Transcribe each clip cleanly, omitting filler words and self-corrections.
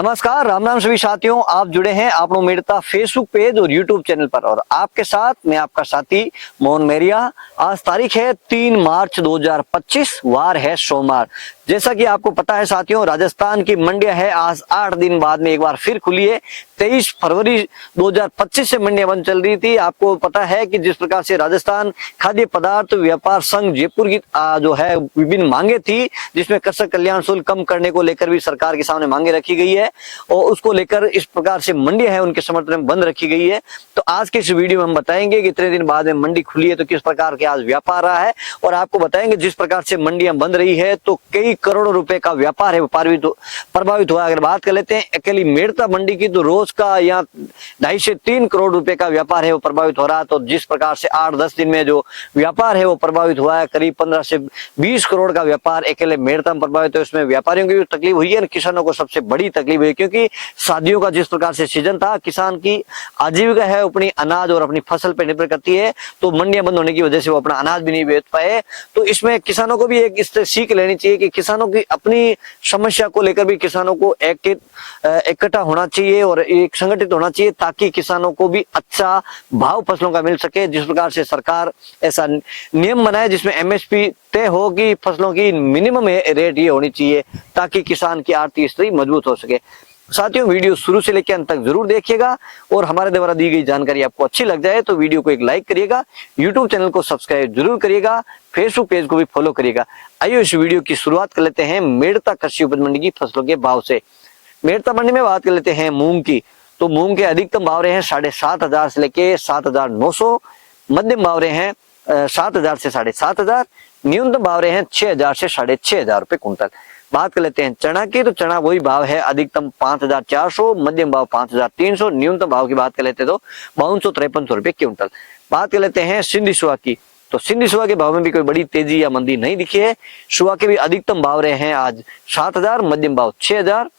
नमस्कार, राम राम सभी साथियों। आप जुड़े हैं आपनो मेड़ता फेसबुक पेज और यूट्यूब चैनल पर और आपके साथ मैं आपका साथी मोहन मेरिया। आज तारीख है 3 मार्च 2025, वार है सोमवार। जैसा कि आपको पता है साथियों, राजस्थान की मंडियां है आज 8 दिन बाद में एक बार फिर खुली है। 23 फरवरी 2025 से मंडियां बंद चल रही थी। आपको पता है कि जिस प्रकार से राजस्थान खाद्य पदार्थ व्यापार संघ जयपुर की जो है विभिन्न मांगे थी, जिसमें कृषक कल्याण शुल्क कम करने को लेकर भी सरकार के सामने मांगे रखी गई है और उसको लेकर इस प्रकार से मंडियां है उनके समर्थन में बंद रखी गई है। तो आज के इस वीडियो में हम बताएंगे कि इतने दिन बाद में मंडी खुली है तो किस प्रकार के आज व्यापार रहा है, और आपको बताएंगे जिस प्रकार से मंडियां बंद रही है तो कई करोड़ों रुपए का व्यापार है प्रभावित हुआ। अगर बात कर लेते हैं अकेली मेड़ता मंडी की तो रोज का यहाँ 2.5 से 3 करोड़ रुपए का व्यापार है वो प्रभावित हो रहा है। तो जिस प्रकार से 8-10 दिन में जो व्यापार है वो प्रभावित हुआ है, करीब 15 से 20 करोड़ का व्यापार अकेले मेड़ता में प्रभावित है। इसमें व्यापारियों की भी तकलीफ हुई है, किसानों को सबसे बड़ी तकलीफ हुई, क्योंकि शादियों का जिस प्रकार से सीजन था, किसान की आजीविका है अपनी अनाज और अपनी फसल पर निर्भर करती है। तो मंडियां बंद होने की वजह से वो अपना अनाज भी नहीं बेच पाए। तो इसमें किसानों को भी एक इससे सीख लेनी चाहिए कि किसानों की अपनी समस्या को लेकर भी किसानों को इकट्ठा होना चाहिए और एक संगठित होना चाहिए, ताकि किसानों को भी अच्छा भाव फसलों का मिल सके। जिस प्रकार से सरकार ऐसा नियम बनाए जिसमें एमएसपी तय हो कि फसलों की मिनिमम रेट ये होनी चाहिए, ताकि किसान की आर्थिक स्थिति मजबूत हो सके। साथियों, वीडियो शुरू से लेकर अंत तक जरूर देखिएगा और हमारे द्वारा दी गई जानकारी आपको अच्छी लग जाए तो वीडियो को एक लाइक करिएगा, यूट्यूब चैनल को सब्सक्राइब जरूर करिएगा, फेसबुक पेज को भी फॉलो करिएगा। आइए इस वीडियो की शुरुआत कर लेते हैं मेड़ता कृषि उपज मंडी की फसलों के भाव से। मेड़ता मंडी में बात कर लेते हैं मूंग की, तो मूंग के अधिकतम भाव रहे हैं 7,500 से लेके 7,900, मध्यम भाव रहे हैं 7,000 से 7,500, न्यूनतम भाव रहे हैं 6,000 से 6,500 रुपए कुंटल। बात कर लेते हैं चना की, तो चना वही भाव है, अधिकतम 5,400, मध्यम भाव 5,300, न्यूनतम भाव की बात कर लेते तो 5253 रुपए क्विंटल। बात कर लेते हैं सिंधी सुहा की, तो सिंधी सुहा के भाव में भी कोई बड़ी तेजी या मंदी नहीं दिखी है। सुहा के भी अधिकतम भाव रहे हैं आज 7,000, मध्यम भाव 6,000,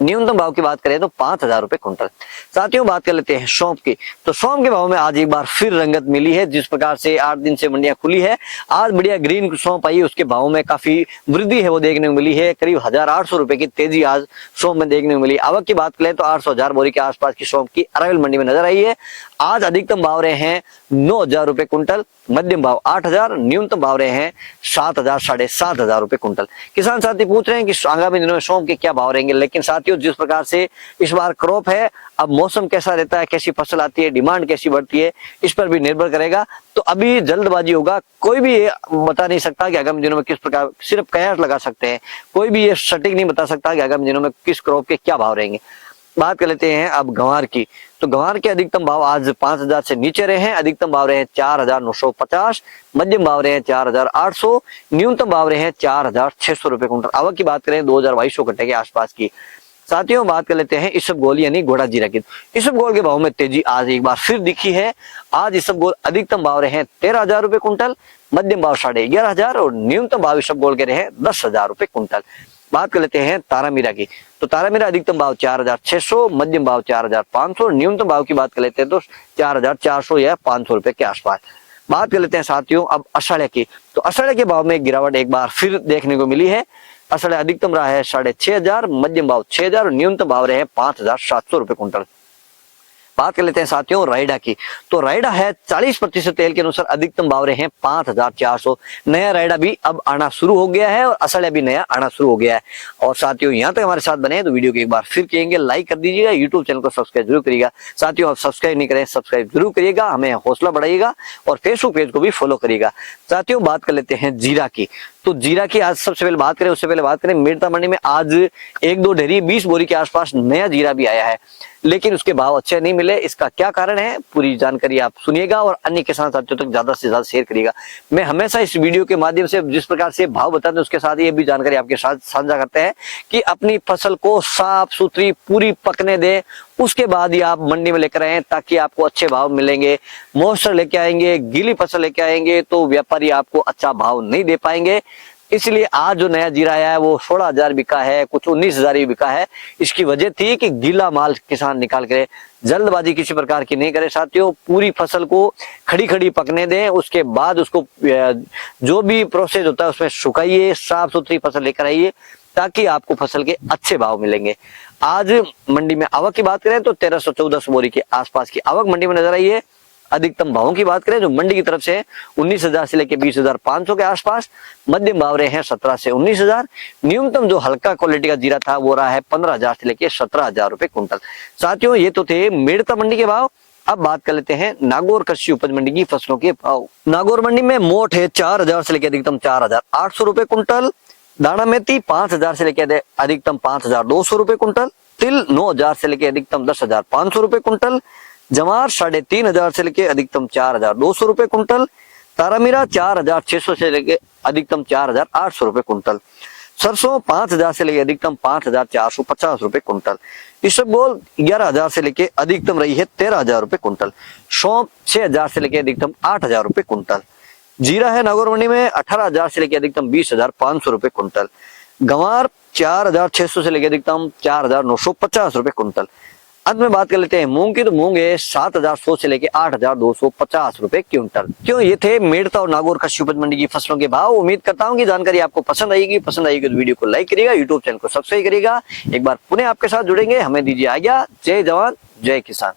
न्यूनतम भाव की बात करें तो 5,000 रुपए कुंटल। साथियों, बात कर लेते हैं सौंफ की, तो सौंफ के भाव में आज एक बार फिर रंगत मिली है। जिस प्रकार से 8 दिन से मंडियां खुली है, आज बढ़िया ग्रीन सौंफ आई है, उसके भाव में काफी वृद्धि है वो देखने को मिली है। करीब 1,800 रुपए की तेजी आज सौंफ में देखने को मिली। आवक की बात करें तो 800,000 बोरी के आसपास की सौंफ की अरावल मंडी में नजर आई है। आज अधिकतम भाव रहे हैं 9,000 रुपए कुंटल, मध्यम भाव 8,000, न्यूनतम भाव रहे हैं 7,000 7,500 रुपए कुंटल। किसान साथी पूछ रहे हैं कि आगामी दिनों में सौंफ के क्या भाव रहेंगे, लेकिन साथियों जिस प्रकार से इस बार क्रॉप है, अब मौसम कैसा रहता है, कैसी फसल आती है, डिमांड कैसी बढ़ती है, इस पर भी निर्भर करेगा। तो अभी जल्दबाजी होगा, कोई भी ये बता नहीं सकता कि आगामी दिनों में किस प्रकार, सिर्फ कयास लगा सकते हैं, कोई भी ये सटीक नहीं बता सकता कि आगामी दिनों में किस क्रॉप के क्या भाव रहेंगे। बात कर लेते हैं अब गंवार की, तो गंवार के अधिकतम भाव आज 5,000 से नीचे रहे हैं। अधिकतम भाव रहे हैं 4,950, मध्यम भाव रहे हैं 4,800, न्यूनतम भाव रहे हैं 4,600 रुपए कुंटल। आवक की बात करें 2,200 कट्टे के आसपास की। साथियों, बात कर लेते हैं इसबगोल यानी घोड़ा जीरा की, इसबगोल के भाव में तेजी आज एक बार फिर दिखी है। आज इसबगोल अधिकतम भाव रहे हैं 13,000 रुपए कुंटल, मध्यम भाव 11,500 और न्यूनतम भाव इसबगोल के रहे 10,000 रुपए कुंटल। बात कर लेते हैं तारामीरा की, तो तारामीरा अधिकतम भाव 4,600, मध्यम भाव 4,500, न्यूनतम भाव की बात कर लेते हैं तो 4,400 या 500 रुपए के आसपास। बात कर लेते हैं साथियों अब अषाढ़ की, तो अषाढ़ के भाव में गिरावट एक बार फिर देखने को मिली है। अषाढ़ अधिकतम रहा है 6,500, मध्यम भाव 6,000 और न्यूनतम भाव रहे हैं 5,700 रुपए कुंटल। बात कर लेते हैं साथियों रायडा की, तो रायडा है 40% तेल के अनुसार अधिकतम भाव रहे हैं 5,400। नया रायडा भी अब आना शुरू हो गया है और असड़ भी नया आना शुरू हो गया है। और साथियों यहाँ तक हमारे साथ बने हैं तो वीडियो को एक बार फिर कहेंगे लाइक कर दीजिएगा, यूट्यूब चैनल को सब्सक्राइब जरूर करिएगा। साथियों, आप सब्सक्राइब नहीं करें सब्सक्राइब जरूर करिएगा, हमें हौसला बढ़ाइएगा और फेसबुक पेज को भी फॉलो करिएगा। साथियों, बात कर लेते हैं जीरा की, तो जीरा की आज सबसे पहले बात करें, उससे पहले बात करें मेड़ता मंडी में आज 1-2 ढेरी 20 बोरी के आसपास नया जीरा भी आया है, लेकिन उसके भाव अच्छे नहीं मिले। इसका क्या कारण है, पूरी जानकारी आप सुनिएगा और अन्य किसान साथियों तक ज्यादा से ज्यादा शेयर करिएगा। मैं हमेशा इस वीडियो के माध्यम से जिस प्रकार से भाव बताते हैं उसके साथ ये भी जानकारी आपके साथ साझा करते हैं कि अपनी फसल को साफ सुथरी पूरी पकने दें, उसके बाद ही आप मंडी में लेकर आए ताकि आपको अच्छे भाव मिलेंगे। मॉइस्चर लेके आएंगे, गीली फसल लेके आएंगे तो व्यापारी आपको अच्छा भाव नहीं दे पाएंगे। इसलिए आज जो नया जीरा आया है वो 16,000 बिका है, कुछ 19,000 ही बिका है। इसकी वजह थी कि गीला माल किसान निकाल करे, जल्दबाजी किसी प्रकार की नहीं करे। साथियों, पूरी फसल को खड़ी खड़ी पकने दें, उसके बाद उसको जो भी प्रोसेस होता है उसमें सुखाइए, साफ सुथरी फसल लेकर आइए ताकि आपको फसल के अच्छे भाव मिलेंगे। आज मंडी में आवक की बात करें तो 1300-1400 बोरी के आसपास की आवक मंडी में नजर आई है। अधिकतम भावों की बात करें जो मंडी की तरफ से 19,000 से लेकर 20,500 के आसपास, मध्यम भाव रहे हैं 17 से 19,000। न्यूनतम जो हल्का क्वालिटी का जीरा था वो रहा है 15,000 से लेकर 17,000 रुपए कुंटल। साथियों ये तो थे मेड़ता मंडी के भाव। अब बात कर लेते हैं नागौर कृषि उपज मंडी की फसलों के भाव। नागौर मंडी में मोट है 4,000 से लेकर अधिकतम 4,800 रुपए कुंटल। दाना मेथी 5,000 से लेकर अधिकतम 5,200 रुपए कुंटल। तिल 9,000 से लेकर अधिकतम 10,500 रुपए कुंटल। जवार 3,500 से लेकर अधिकतम 4,200 रुपए कुंटल। तारामीरा 4,600 से लेकर अधिकतम 4,800 रुपए कुंटल। सरसों 5,000 से लेकर अधिकतम 5,450 रुपए कुंटल। इसबगोल 11,000 से लेकर अधिकतम रही है 13,000 रुपए कुंटल। सौंफ 6,000 से लेकर अधिकतम 8,000 रुपए कुंटल। जीरा है नागौर मंडी में 18,000 से लेकर अधिकतम 20,500 रुपए कुंटल। गंवार 4,600 से लेकर अधिकतम 4,950 रुपए कुंटल। अंत में बात कर लेते हैं मूंग की, तो मूंग है 7,100 से लेकर 8,250 रुपए क्विंटल। क्यों ये थे मेड़ता और नागौर कृषि उपज मंडी की फसलों के भाव। उम्मीद करता हूं कि जानकारी आपको पसंद आएगी तो वीडियो को लाइक करिएगा, यूट्यूब चैनल को सब्सक्राइब करिएगा। एक बार पुनः आपके साथ जुड़ेंगे, हमें दीजिए आज्ञा। जय जवान जय किसान।